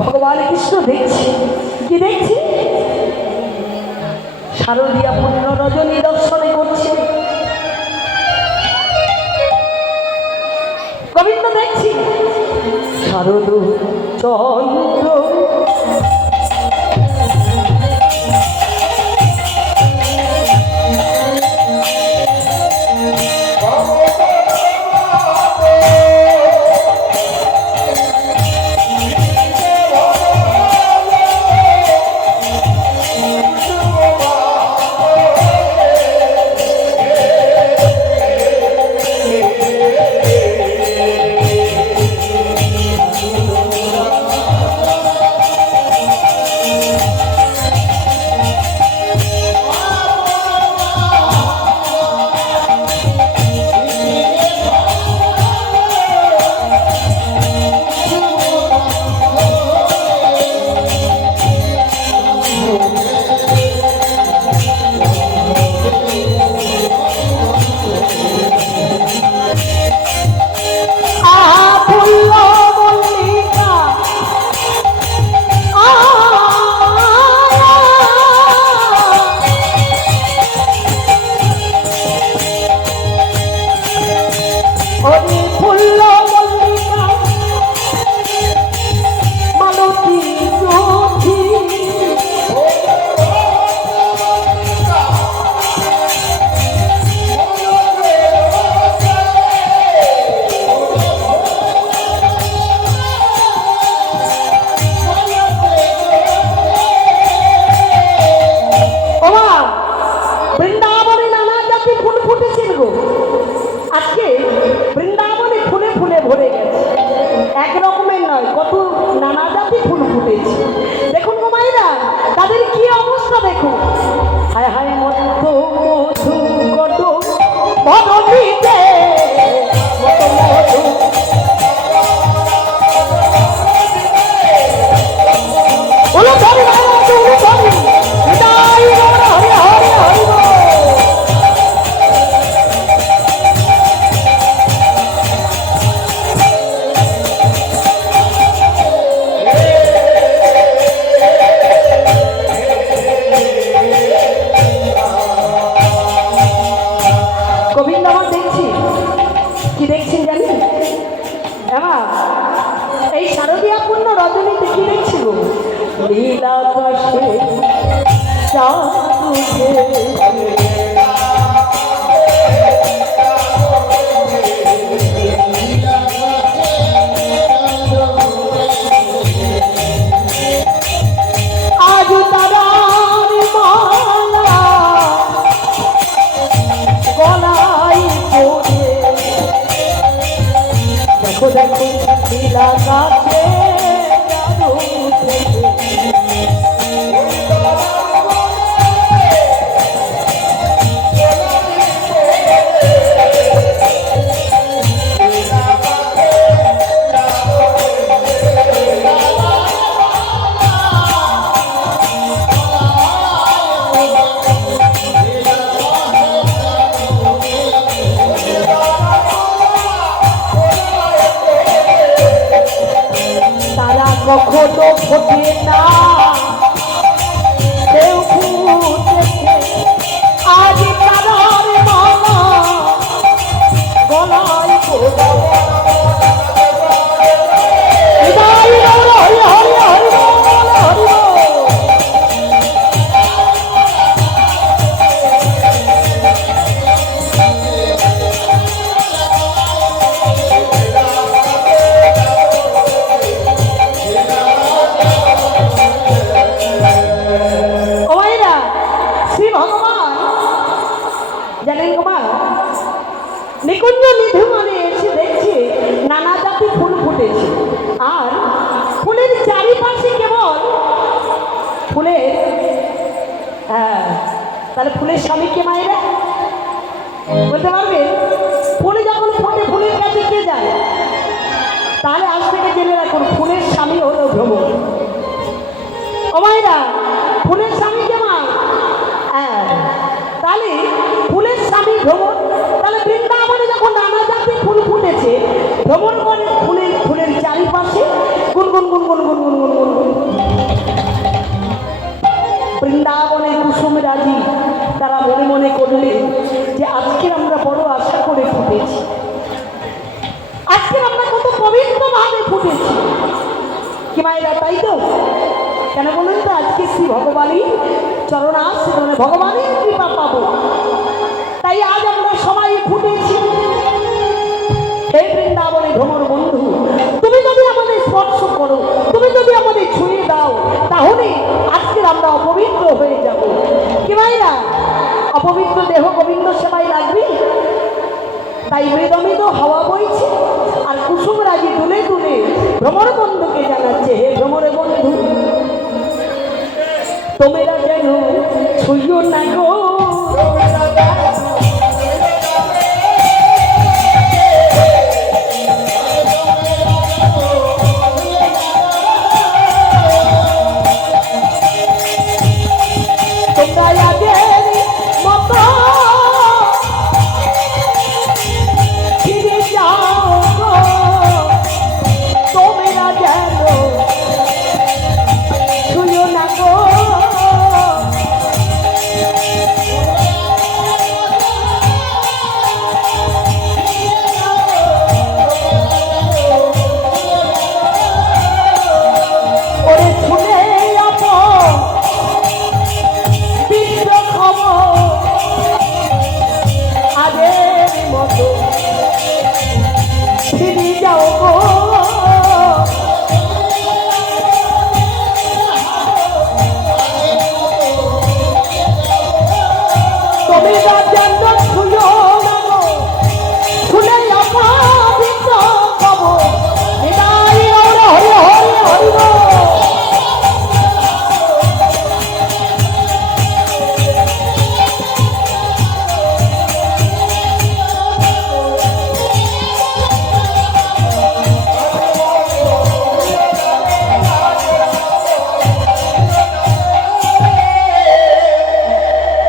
ভগবান কৃষ্ণ দেখছি, কি দেখছি? শারদীয়া পূর্ণ রজনী দর্শনে করছে। গোবিন্দ দেখছি শারদ চন্দ্র কখনো ফোটে না কেউ ফুটেছে আজ তারার মালা গলায় নিকুঞ্জ নিধু মানে এসে দেখছে নানা জাতি ফুল ফুটেছে আর ফুলের চারিপাশে কেবল ফুলের তাহলে ফুলের স্বামী কে মায়েরা বলতে পারবে? ফুল যখন ফোটে ফুলের কাছে কে যায়? তাহলে আজ থেকে জেনে রাখুন ফুলের স্বামী হলো ভ্রমণ। ও মায়েরা, ফুলের স্বামী কে মা? তাহলে ফুলের স্বামী ভ্রমণ। তাহলে বৃন্দাবনে যখন নানা জাতির ফুল ফুটেছে ভ্রমণ করে ফুলের চারিপাশে গুনগুন গুনগুন গুনগুন গুনগুন রাজি তারা মনে মনে করলেন যে আজকে আমরা বড় আশা করে ফুটেছি, আজকে আমরা কত পবিত্রভাবে ফুটেছি কি মায়েরা, তাই তো? কেন বলুন তো? আজকে শ্রী ভগবানের চরণাশ্রমে ভগবানের কৃপা পাবো, তাই আজ আমরা সবাই ফুটেছি। হে বৃন্দাবনে ভ্রমর বন্ধু, তুমি যদি আমাদের স্পর্শ করো, তুমি যদি আমাদের ছুঁয়ে দাও, তাহলে আজকে আমরা অপবিত্র হয়ে যাব। কি মায়েরা, অপবিত্র দেহ গোবিন্দ সেবায় লাগবে, তাই মৃদমিদ হাওয়া বইছে আর কুসুম রাজি তুলে তুলে ভ্রমর বন্ধুকে জানাচ্ছে, হে ভ্রমর বন্ধু, তোমরা যেন ছুঁয়ো না গো, তোমরা আগের মতো ফিরে যাও গো, তোমরা যেন ছুঁয়ো না গো, ওরে ছুঁলে আপন বিশ্ব খবর আগের মতো ফিরে যাও গো, তুমি যেন ছুঁয়ো না গো, ছুঁলে আপন বিশ্ব খবর, হৃদয় ওরে হরি হরি হরি গো।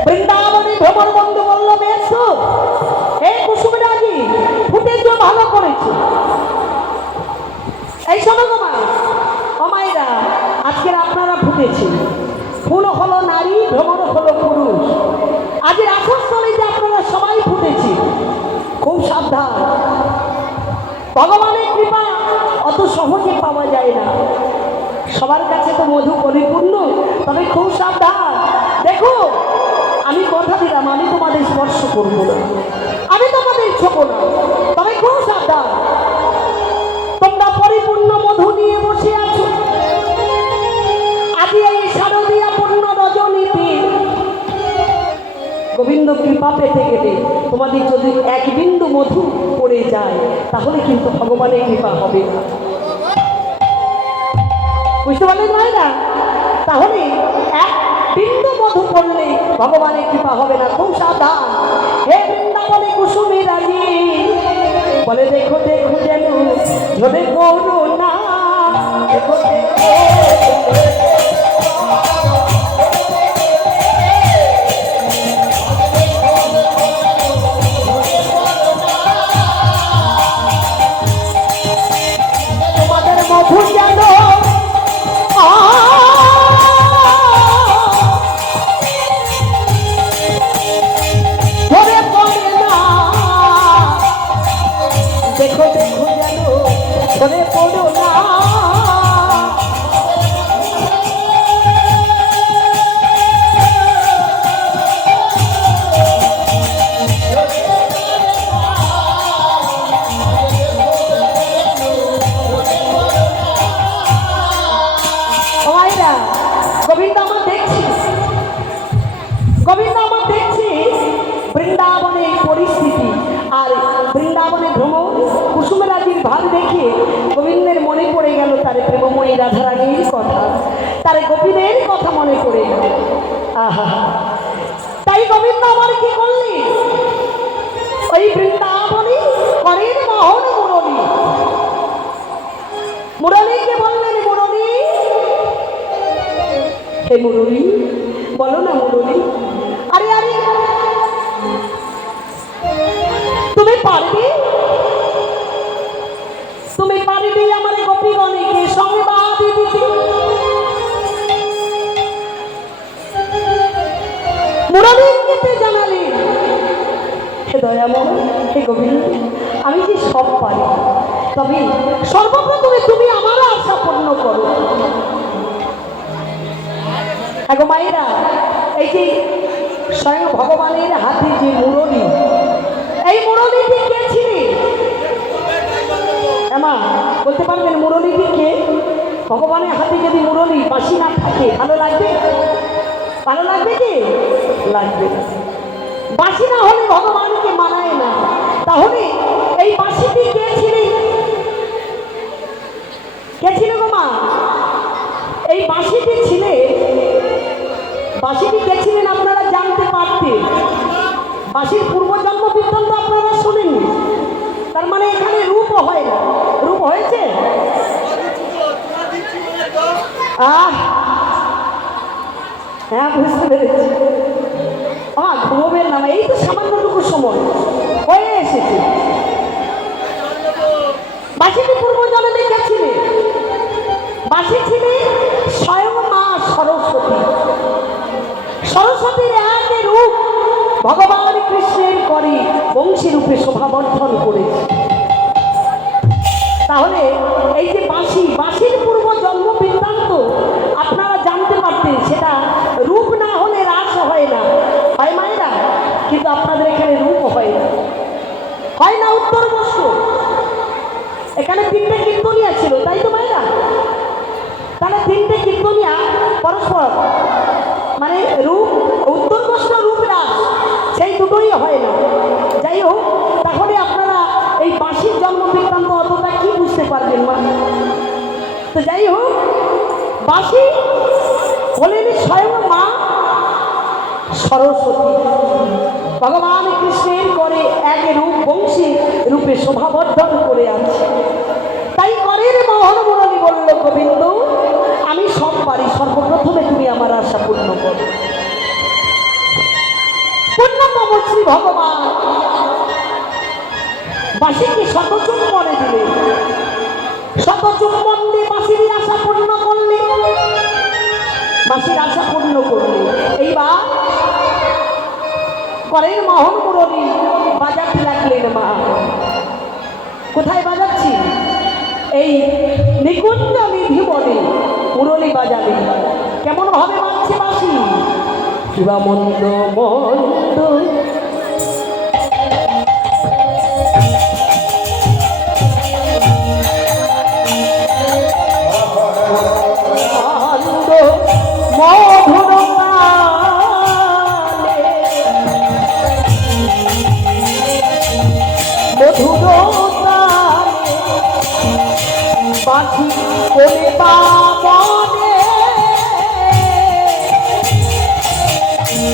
বৃন্দাবনে ভ্রমর বন্ধু বলল, বেশ তো, এই কুসুম রাজি ফুটেছ, ভালো করেছ। এই শোনো গো মা, ও মায়েরা, আজকের আপনারা ফুটেছে, ফুল হলো নারী, ভ্রমর হলো পুরুষ। আজের আশাস্থলে যে আপনারা সবাই ফুটেছি, খুব সাবধান, ভগবানের কৃপা অত সহজে পাওয়া যায় না, সবার কাছে তো মধু পরিপূর্ণ, তবে খুব সাবধান। দেখো, আমি কথা দিলাম আমি তোমাদের স্পর্শ করবো না, আমি তোমাদের ছোব না, তবে খুব সাবধান। তোমরা পরিপূর্ণ মধু নিয়ে বসে আছো, আজ এই শারদীয়া পূর্ণ রজনীতে গোবিন্দ কৃপা পেতে গেলে তোমাদের যদি এক বিন্দু মধু পড়ে যায়, তাহলে কিন্তু ভগবানের কৃপা হবে না, বুঝতে পারলেন মায়েরা? তাহলে এক বিন্দু মধু পড়লে ভগবানের কৃপা হবে না, খুব সাবধান। হে বৃন্দাবনে কুসুমী রাজি বলে, দেখো দেখো যেন ঝরে পড়ো না, দেখো দেখো তোমাদের মধু যেন দেখো দেখো যেন ধরে পড়ো না, গোবিন্দ আমার দেখছি, গোবিন্দ আমার দেখছি বৃন্দাবনের পরিস্থিতি আর বৃন্দাবনে ভ্রমণ কুসুম রাজির ভাব দেখে গোবিন্দের মনে পড়ে গেল তার প্রেমময়ী রাধারানীর কথা, তার গোপীদের কথা মনে পড়ে গেল। আহা, তাই গোবিন্দ আমার কি করলি, ওই বৃন্দাবনে করেন মোহন মুরলী, মুরলীকে বললেন, মুরলী, হে মুরলী, বলো না মুরলী, আরে আরে তুমি পারবে, তুমি পারবে আমার গোপীগণকে সংবাদ দিতে। মুরারি ইঙ্গিতে জানালেন, হে দয়াময়, হে গোবিন্দ, আমি যে সব পারি, তবে সর্বপ্রথমে তুমি আমার আশা পূর্ণ করো। গো মায়েরা, এই যে স্বয়ং ভগবানের হাতে যে মুরলী, এই মুরলীটি কে ছিলেন? মা বলতে পারবেন মুরলীটি কে? ভগবানের হাতে যদি মুরলী বাঁশি না থাকে ভালো লাগবে? ভালো লাগবে কি? লাগবে না। বাঁশি না হলে ভগবানকে মানায় না। তাহলে এই বাঁশিটি কে ছিলেন? কে ছিল গো মা? এই বাঁশিটি ছিলেন, বাঁশিটি কে ছিলেন আপনারা জানতে পারতেন। বাঁশির পূর্বজন্ম বৃত্তান্ত আপনারা শোনেননি, তার মানে এখানে রূপও হয় না। রূপ হয়েছে? হ্যাঁ, বুঝতে পেরেছি। ঘুমোবেন না, এই তো সামান্যটুকু সময় হয়ে এসেছে। বাঁশিটি পূর্বজন্মে কে ছিলেন? বাঁশি ছিলেন স্বয়ং মা সরস্বতী। সরস্বতীর এক রূপ ভগবান কৃষ্ণের করে বংশী রূপে শোভাবর্ধন করেছে। তাহলে এই যে বাঁশি, বাঁশির পূর্ব জন্ম বৃত্তান্ত আপনারা জানতে পারতেন। সেটা রূপ না হলে রাস হয় না, হয় মায়েরা? কিন্তু আপনাদের এখানে রূপ হয় না, হয় না। উত্তর বস্ত্র, এখানে তিনটে কীর্তনিয়া ছিল, তাই তো মায়েরা? তাহলে তিনটে কীর্তনিয়া পরস্পর, মানে রূপ উত্তর বস্ত্র রূপ রাস, সেই দুটোই হয় না। যাই হোক, তাহলে আপনারা এই বাঁশির জন্ম বৃত্তান্ত অতটা কি বুঝতে পারবেন মা? তো যাই হোক, বাঁশি হলেন স্বয়ং মা সরস্বতী। ভগবান কৃষ্ণের করে এক রূপ বংশী রূপে শোভাবর্ধন করে আছে। তাই করের মোহন মুরলী বলল, গোবিন্দ আমি সব পারি, সর্বপ্রথমে তুমি আমার আশা পূর্ণ করো। পূর্ণতম শ্রী ভগবান বাঁশিকে শতচুম্বনে দিলেন। শতচুম্বন দিয়ে বাঁশির আশা পূর্ণ করলে, বাঁশির আশা পূর্ণ করলে। এইবার করের মোহন মুরলী বাজাতে লাগলেন মা। কোথায় বাজাচ্ছি? এই নিকুঞ্জ নিধি বনে মুরলী বাজালেন। কেমন ভাবে বাজছে বাঁশি? শিবামন্দ মন্দ মধুর বাঁশি কোনে পাবনে বাজিল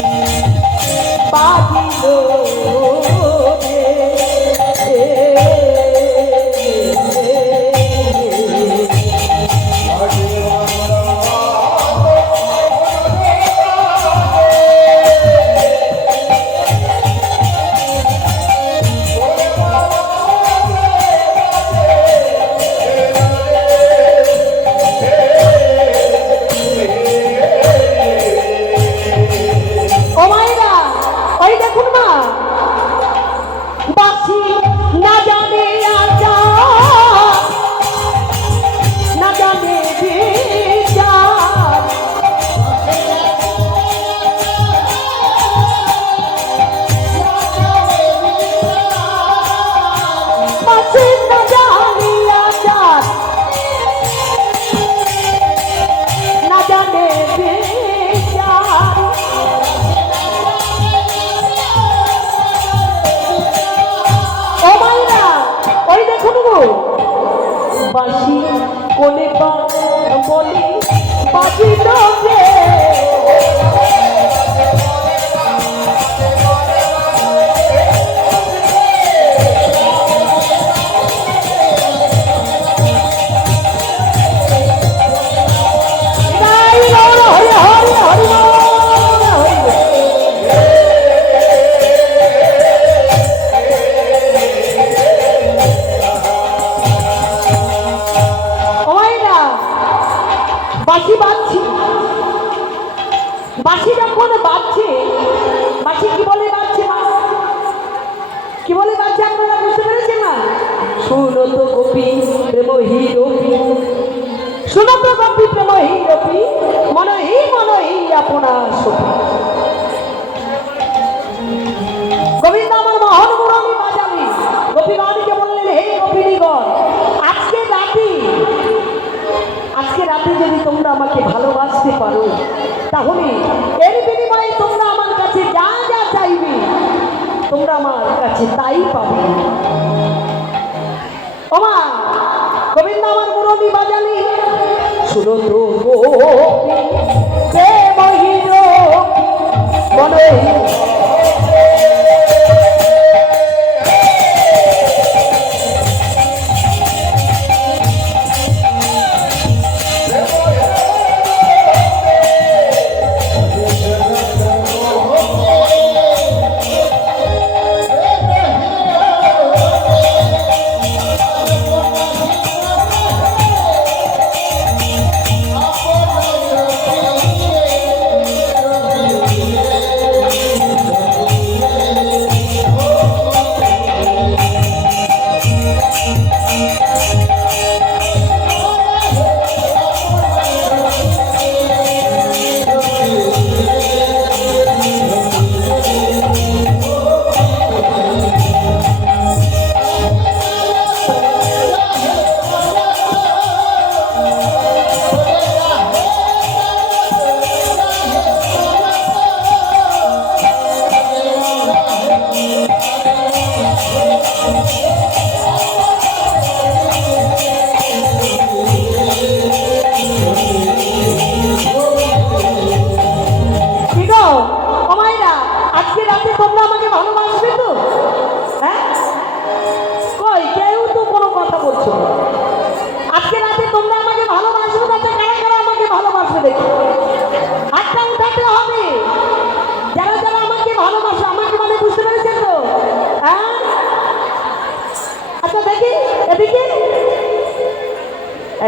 বাঁশি কোনে বলে বাজিল রে। বাঁশি বাজছে, বাঁশি যখন বাজছে বাজছে কি বলে বাজছে মা? কি বলে বাজছে আপনারা বুঝতে পেরেছেন না? শুনো তো গোপী প্রেমহী রূপী, শুনো তো গোপী প্রেমহী রূপী, মনহি মনহি আপনার সখী। গোবিন্দ আমার মহন মুরলী বাজালি গোপীগণকে বললেন, হে গোপিনীগণ, আজকে রাতে যদি তোমরা আমাকে ভালোবাসতে পারো, তাহলে এর বিনিময়ে তোমরা আমার কাছে যা যা চাইবে তোমরা আমার কাছে তাই পাবে। ওমা গোবিন্দ আমার মুরলী বাজালি, শুনো তো গোপী প্রেমহী রূপী, মনহি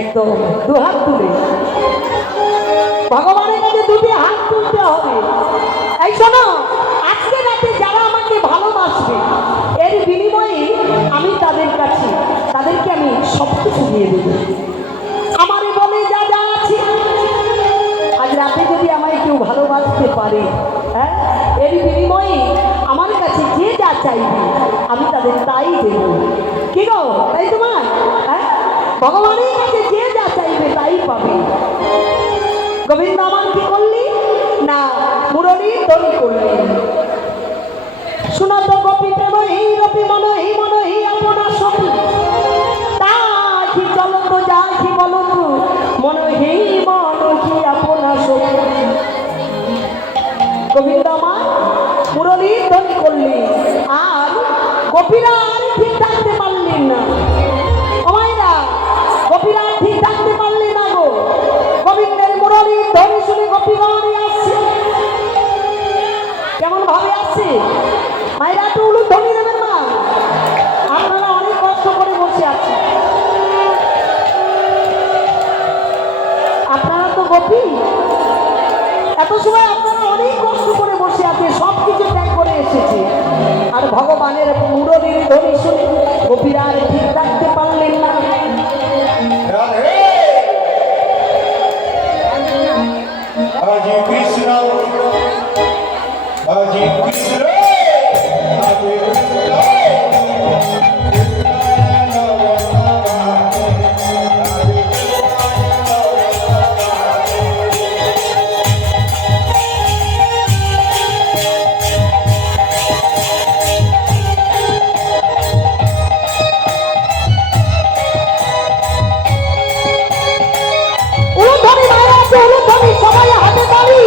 একদম দুহাত তুলে ভগবানের কাছে দুটি হাত তুলতে হবে। এই শোনো, আজকে রাতে যারা আমাকে ভালোবাসবে এর বিনিময়ে আমি তাদেরকে আমি সব কিছু দিয়ে দেব। আমার মনে যা যা আছে, আজ রাতে যদি আমায় কেউ ভালোবাসতে পারে, হ্যাঁ, এর বিনিময়ে আমার কাছে যে যা চাইবে আমি তাদের তাই দেব। কি গো, তাই তোমার? হ্যাঁ, ভগবানের কাছে যে যা চাইবে তাই পাবে। গোবিন্দ আমার কি করলি না, মুরলী ধ্বনি করলি। শোনো তো গোপী প্রেমহী রূপী, মনহি মনহি আপনার সখী, তাহি চলো তো যাহি বলো তো, মনহি মনহি আপনার সখী। গোবিন্দ আমার মুরলী ধ্বনি করলি, আর গোপীরা আর ঠিক থাকতে পারলেন না। গোপীরা ঠিক থাকতে পারলে না গো। গোবিন্দের মুরলী ধ্বনি শুনে গোপীগণ আসছে। কেমন ভাবে আসছে? মায়েরা তো উলু ধ্বনি দেবেন না, আপনারা অনেক কষ্ট করে বসে আছেন। আপনারা তো গোপী, এত সময় আপনারা অনেক কষ্ট করে বসে আছে, সব কিছু ত্যাগ করে এসেছে, আর ভগবানের মুরলীর ধ্বনি শুনে গোপীরা আর ঠিক থাকতে পারলেন না। Hare Krishna, Hare Krishna, Hare Krishna. সবাই হাতে তালি।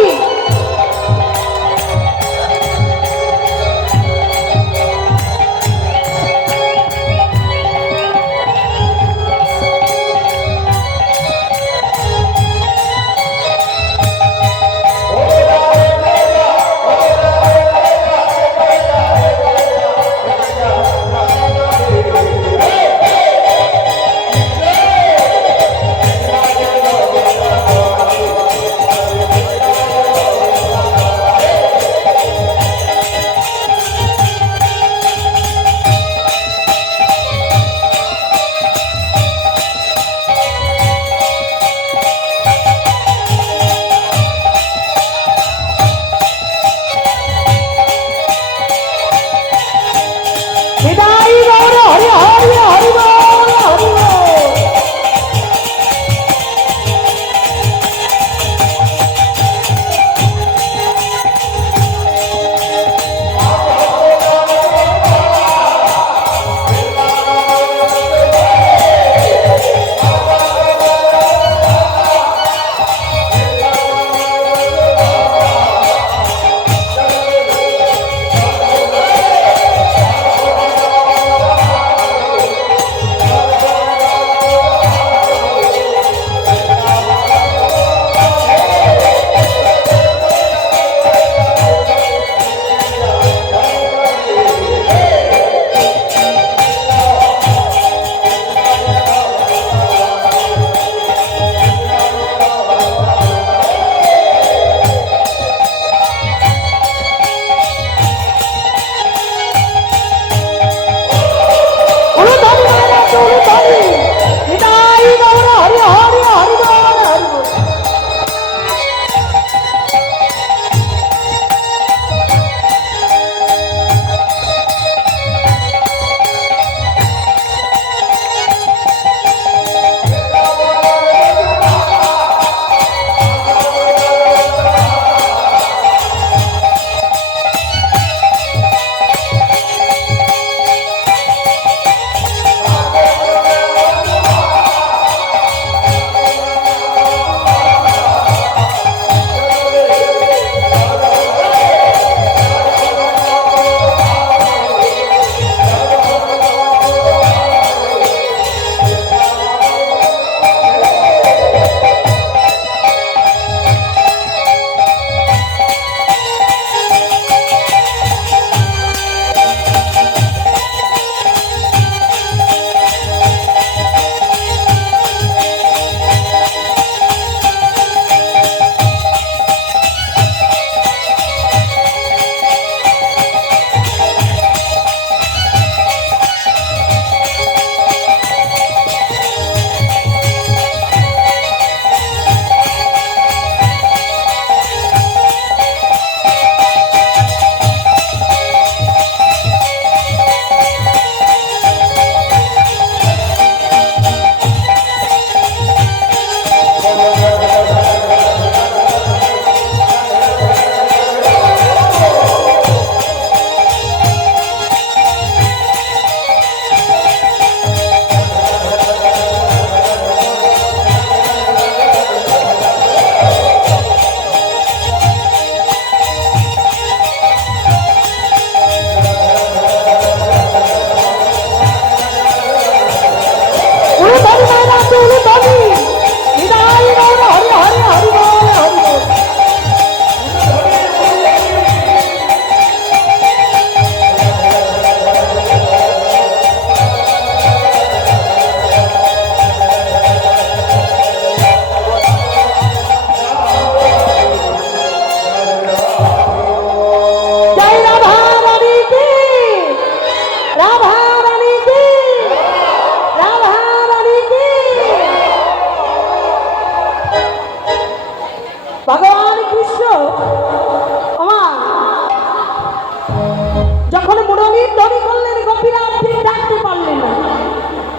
মুরলীর ধ্বনি করলেন, গোপীরা আর ঠিক ডাকতে পারলেন না।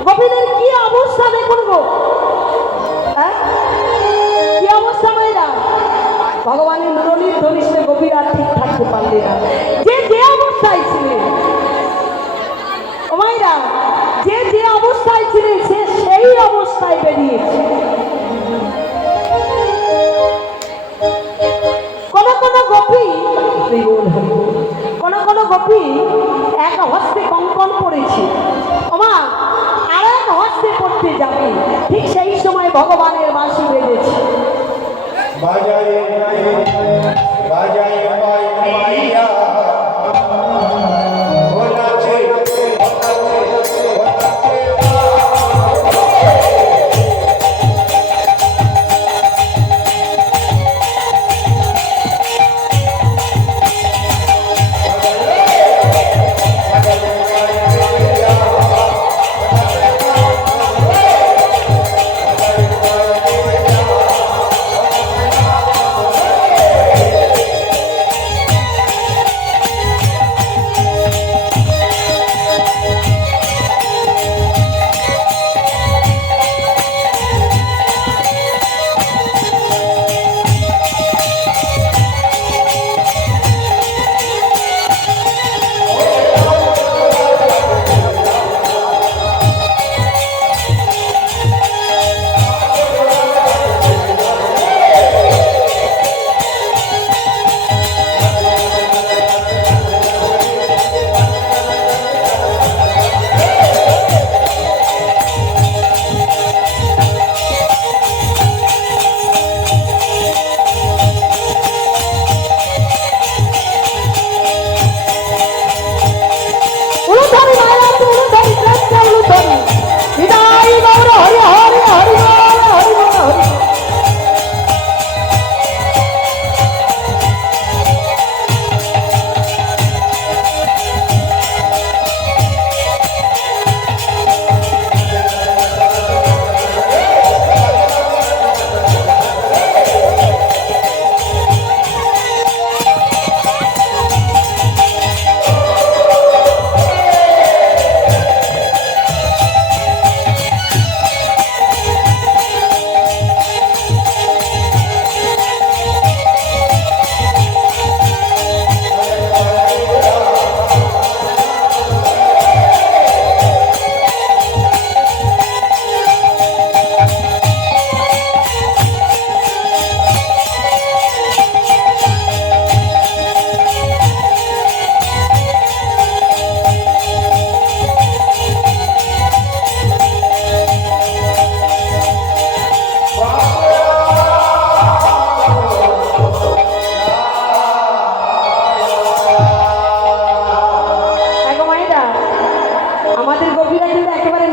গোপীদের কি অবস্থা দেখুন গো, হ্যাঁ কি অবস্থা মায়েরা। ভগবানের মুরলীর ধ্বনি শুনে গোপীরা আর ঠিক থাকতে পারলেন না। যে যে অবস্থায় ছিলেন ও মায়েরা, যে যে অবস্থায় ছিলেন সে সেই অবস্থায় বেরিয়েছে। কোন কোন গোপী এক হস্তে কঙ্কন পড়েছে, ওমা আর এক হস্তে পড়তে যাবে, ঠিক সেই সময় ভগবানের বাঁশি বেজেছে। বাজায়ে বাজায়ে পাইয়া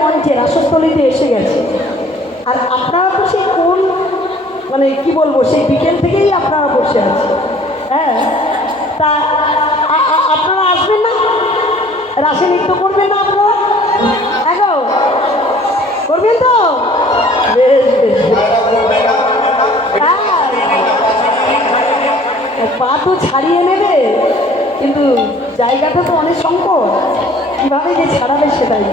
ওনাচে রাসস্থলীতে এসে গেছে। আর আপনারা তো সেই কোন মানে কি বলবো সেই বিকেল থেকেই আপনারা বসে আছেন। হ্যাঁ, তা আপনারা আসবেন না? রাসে নৃত্য করবেন না আপনারা? এখন করবেন তো? বেশ বেশ, হ্যাঁ পা তো ছাড়িয়ে নেবে, কিন্তু জায়গাটা তো অনেক সংকট, কীভাবে যে ছাড়াবে সেটাই।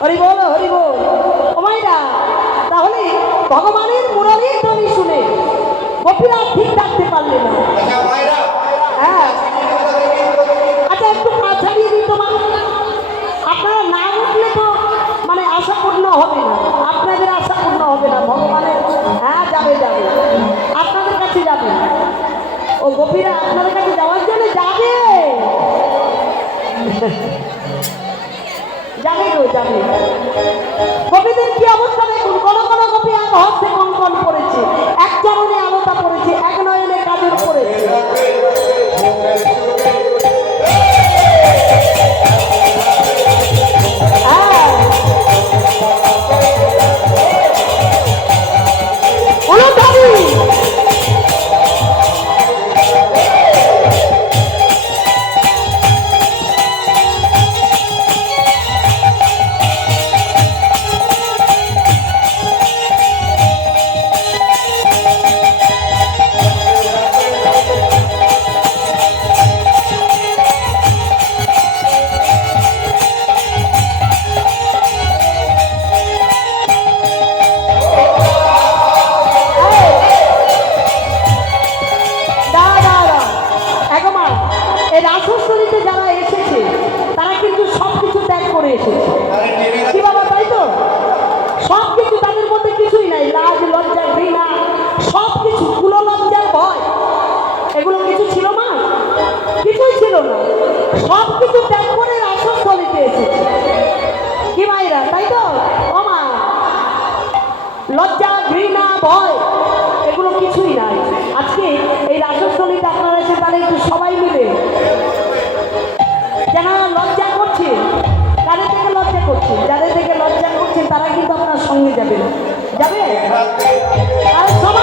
হরি বল হরি বল। ও মাইরা, তাহলে ভগবানের মুরলীর ধ্বনি শুনে গোপীরা ঠিক থাকতে পারলে না। হ্যাঁ, আচ্ছা একটু পা ছাড়িয়ে দিন তোমার। আপনারা না উঠলে তো মানে আশা পূর্ণ হবে না, আপনাদের আশা পূর্ণ হবে না। ভগবানের হ্যাঁ যাবে যাবে, আপনাদের কাছে যাবে। ও গোপীরা আপনাদের কাছে যাওয়ার জন্য যাবে, যাবে গো যাবে। গোপীদের কি অবস্থা দেখুন, কোন কোন গোপী এক হস্তে কঙ্কন পড়েছে, এক চরণে আলতা পড়েছে, এক নয়নে কাজল পড়েছে। এসেছেন তারা কিন্তু আপনার সঙ্গে যাবে যাবে রাতে আর সব